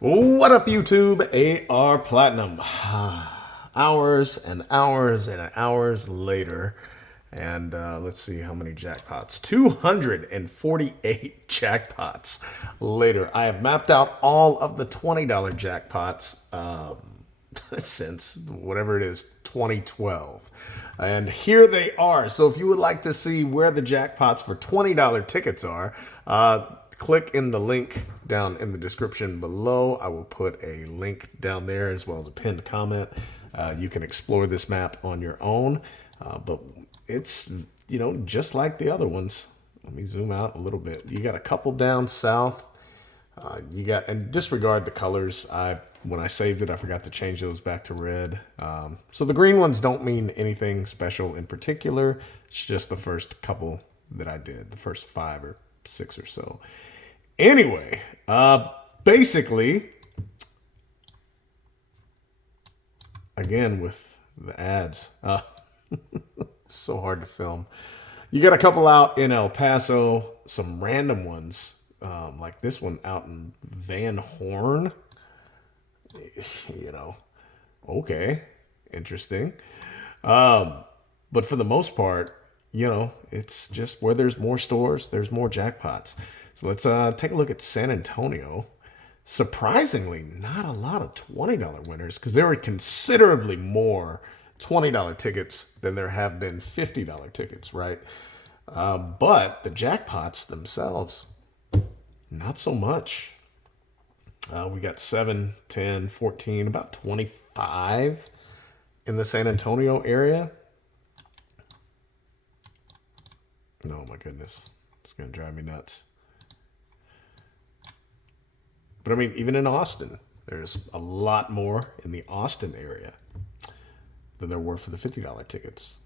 What up, YouTube? AR Platinum. Hours and hours and hours later. And let's see how many jackpots. 248 jackpots later. I have mapped out all of the $20 jackpots since whatever it is, 2012. And here they are. So if you would like to see where the jackpots for $20 tickets are, click in the link down in the description below. I will put a link down there as well as a pinned comment. You can explore this map on your own, but it's, just like the other ones. Let me zoom out a little bit. You got a couple down south. And disregard the colors. When I saved it, I forgot to change those back to red. So the green ones don't mean anything special in particular. It's just the first couple that I did, the first 5 or 6 or so. Anyway, basically, again with the ads, so hard to film. You got a couple out in El Paso, some random ones, like this one out in Van Horn. Okay, interesting. But for the most part, it's just where there's more stores, there's more jackpots. So let's take a look at San Antonio. Surprisingly, not a lot of $20 winners because there were considerably more $20 tickets than there have been $50 tickets, right? But the jackpots themselves, not so much. We got 7, 10, 14, about 25 in the San Antonio area. Oh my goodness, it's going to drive me nuts. But I mean, even in Austin, there's a lot more in the Austin area than there were for the $50 tickets.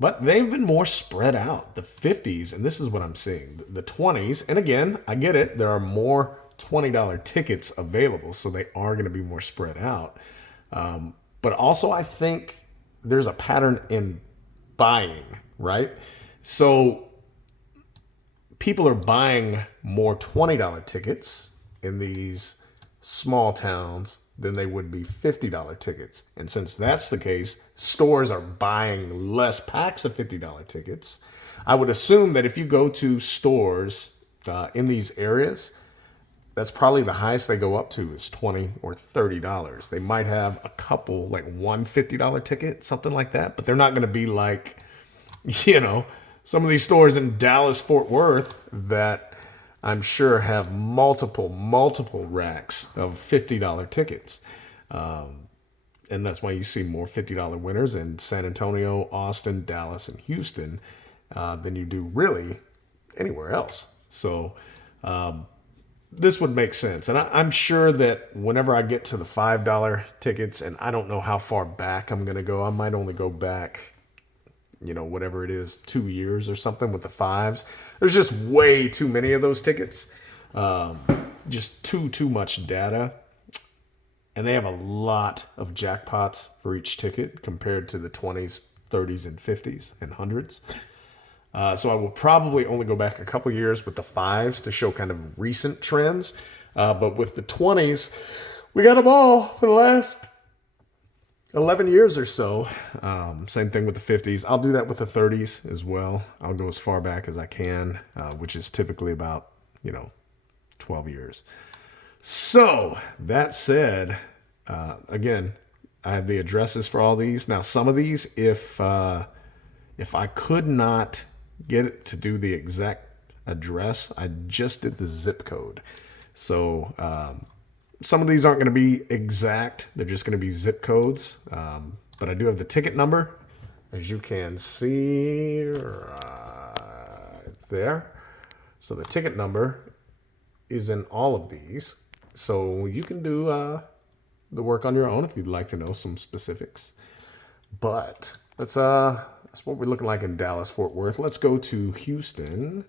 But they've been more spread out. The 50s, and this is what I'm seeing, the 20s, and again, I get it, there are more $20 tickets available, so they are going to be more spread out. But also, I think there's a pattern in buying, right? So people are buying more $20 tickets in these small towns than they would be $50 tickets. And since that's the case, stores are buying less packs of $50 tickets. I would assume that if you go to stores in these areas, that's probably the highest they go up to is $20 or $30. They might have a couple, like one $50 ticket, something like that, but they're not going to be like, some of these stores in Dallas, Fort Worth that I'm sure have multiple racks of $50 tickets. And that's why you see more $50 winners in San Antonio, Austin, Dallas, and Houston than you do really anywhere else. So this would make sense. And I'm sure that whenever I get to the $5 tickets, and I don't know how far back I'm going to go, I might only go back, whatever it is, 2 years or something with the 5s. There's just way too many of those tickets. Just too much data. And they have a lot of jackpots for each ticket compared to the 20s, 30s, and 50s and 100s. So I will probably only go back a couple years with the 5s to show kind of recent trends. But with the 20s, we got them all for the last 11 years or so. Same thing with the 50s. I'll do that with the 30s as well. I'll go as far back as I can, which is typically about, 12 years. So that said, again, I have the addresses for all these. Now, some of these, if I could not get it to do the exact address, I just did the zip code. So some of these aren't going to be exact. They're just going to be zip codes. But I do have the ticket number, as you can see right there. So the ticket number is in all of these. So you can do the work on your own if you'd like to know some specifics. But that's what we're looking like in Dallas, Fort Worth. Let's go to Houston.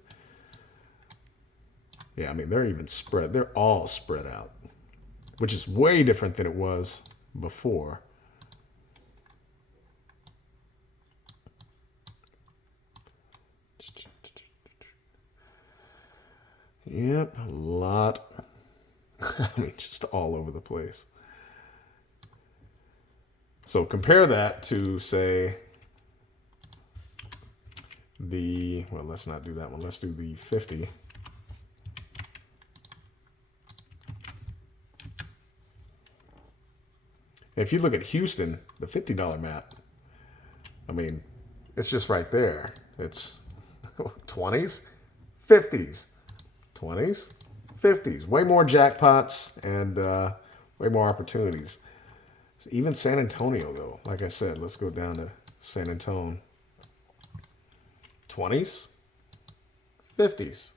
Yeah, I mean, they're all spread out, which is way different than it was before. Yep, a lot I mean, just all over the place. So compare that to, say, well, let's not do that one. Let's do the 50. If you look at Houston, the $50 map, I mean, it's just right there. It's 20s, 50s, 20s, 50s. Way more jackpots and way more opportunities. Even San Antonio, though, like I said, let's go down to San Antonio. 20s, 50s.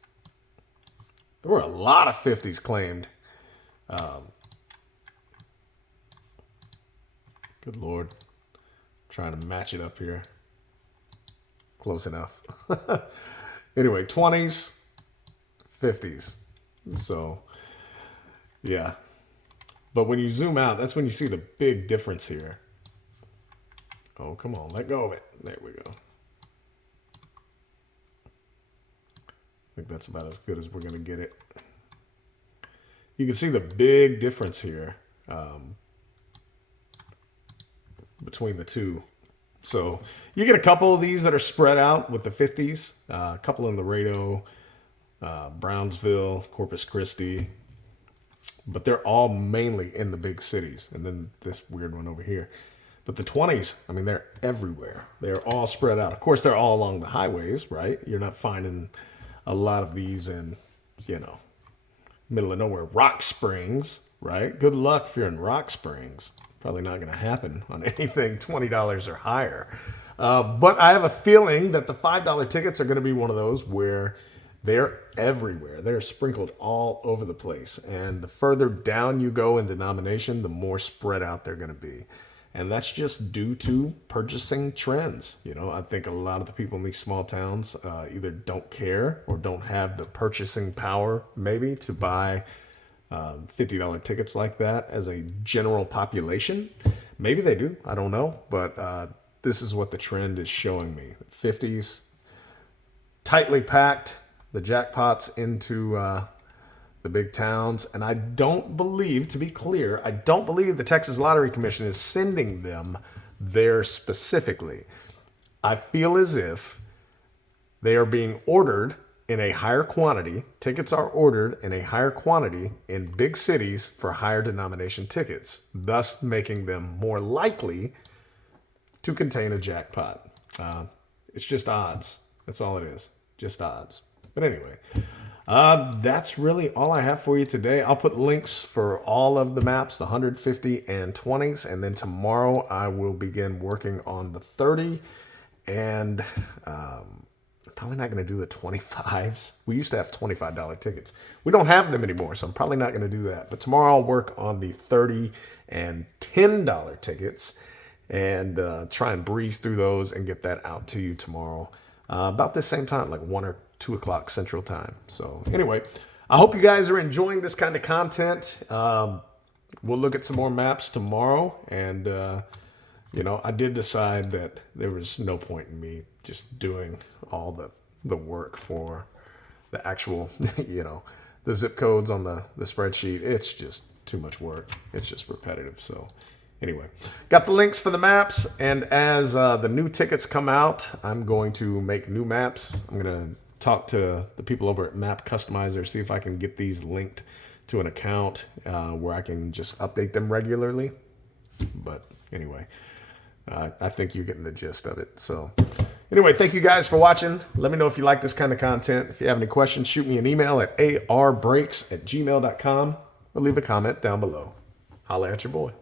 There were a lot of 50s claimed. Good Lord. Trying to match it up here. Close enough. Anyway, 20s, 50s. So, yeah. But when you zoom out, that's when you see the big difference here. Oh, come on. Let go of it. There we go. I think that's about as good as we're going to get it. You can see the big difference here between the two. So you get a couple of these that are spread out with the 50s, a couple in Laredo, Brownsville, Corpus Christi, but they're all mainly in the big cities. And then this weird one over here. But the 20s, I mean, they're everywhere. They're all spread out. Of course, they're all along the highways, right? You're not finding a lot of these in, you know, middle of nowhere. Rock Springs, right? Good luck if you're in Rock Springs. Probably not going to happen on anything $20 or higher. But I have a feeling that the $5 tickets are going to be one of those where they're everywhere. They're sprinkled all over the place. And the further down you go in denomination, the more spread out they're going to be. And that's just due to purchasing trends. You know, I think a lot of the people in these small towns either don't care or don't have the purchasing power, maybe, to buy $50 tickets like that as a general population. Maybe they do. I don't know. But this is what the trend is showing me. 50s, tightly packed, the jackpots into the big towns. And I don't believe, to be clear, I don't believe the Texas Lottery Commission is sending them there specifically. I feel as if they are being ordered in a higher quantity. Tickets are ordered in a higher quantity in big cities for higher denomination tickets, thus making them more likely to contain a jackpot. It's just odds. That's all it is. Just odds. But anyway, that's really all I have for you today. I'll put links for all of the maps, the 150 and 20s. And then tomorrow I will begin working on the 30 and probably not going to do the 25s. We used to have $25 tickets. We don't have them anymore, so I'm probably not going to do that. But tomorrow I'll work on the $30 and $10 tickets and try and breeze through those and get that out to you tomorrow about the same time, like 1 or 2 o'clock Central Time. So anyway, I hope you guys are enjoying this kind of content. We'll look at some more maps tomorrow. And, you know, I did decide that there was no point in me just doing all the work for the actual, you know, the zip codes on the spreadsheet. It's just too much work. It's just repetitive. So anyway, got the links for the maps. And as the new tickets come out, I'm going to make new maps. I'm going to talk to the people over at Map Customizer, see if I can get these linked to an account where I can just update them regularly. But anyway, I think you're getting the gist of it. So anyway, thank you guys for watching. Let me know if you like this kind of content. If you have any questions, shoot me an email at arbreaks@gmail.com or leave a comment down below. Holla at your boy.